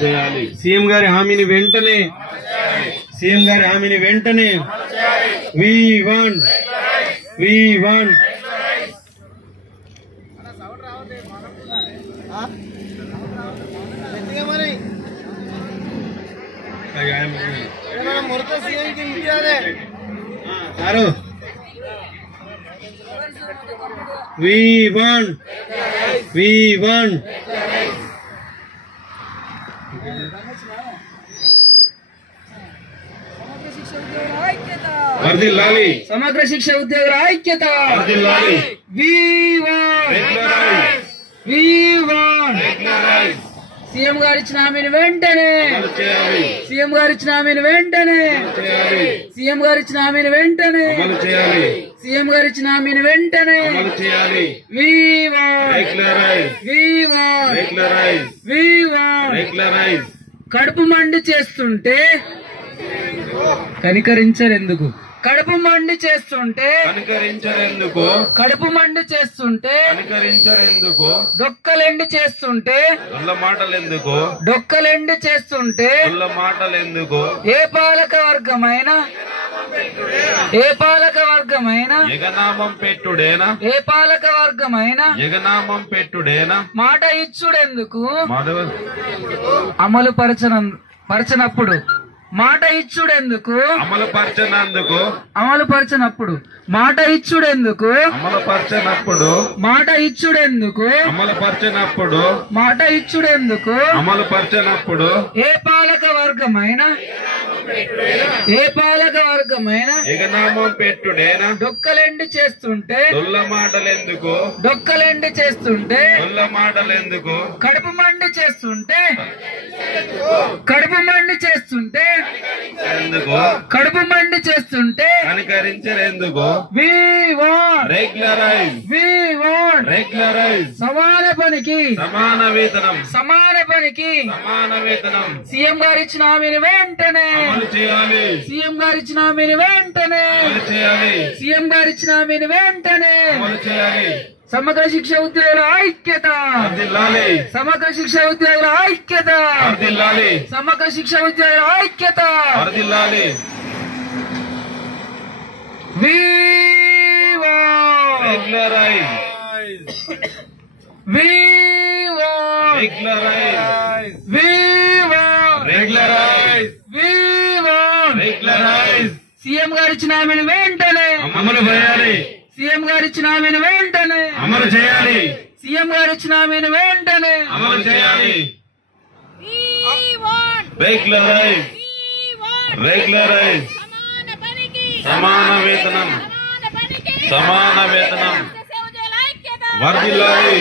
చేయాలి. సీఎం గారి హామీని వెంటనే వి వాంట్ వర్ధిల్లాలి. సమగ్ర శిక్ష ఉద్యోగుల ఐక్యత. సీఎం గారు ఇచ్చిన హామీని వెంటనే సీఎం గారు ఇచ్చిన హామీని వెంటనే కడుపు మండి చేస్తుంటే కనికరించరెందుకు? కడుపు మండి చేస్తుంటే డొక్కలెండి చేస్తుంటే ఏ పాలక వర్గమైన మాట ఇచ్చుడెందుకు? అమలు పరచనప్పుడు మాట ఇచ్చుడెందుకు? అమలు పరచనప్పుడు మాట ఇచ్చుడెందుకు? ఏ పాలక వర్గమైన ఎగనామం పెట్టుడేనా? డొక్కలెండి చేస్తుంటే కడుపు మండి చేస్తుంటే కనికరించరెందుకు? సమాన పనికి సమాన వేతనం సీఎం గారు ఇచ్చిన హామీని వెంటనే సీఎం గారు ఇచ్చిన హామీని వెంటనే సమగ్ర శిక్ష ఉద్యోగుల ఐక్యత. సమగ్ర శిక్ష ఉద్యోగుల ఐక్యత. సీఎం గారు ఇచ్చిన హామీని వెంటనే అమలు చేయాలి. సీఎం గారు ఇచ్చిన హామీని వెంటనే అమలు చేయాలి. రెగ్యులరైజ్ సమాన వేతనం వర్ధిల్లాలి.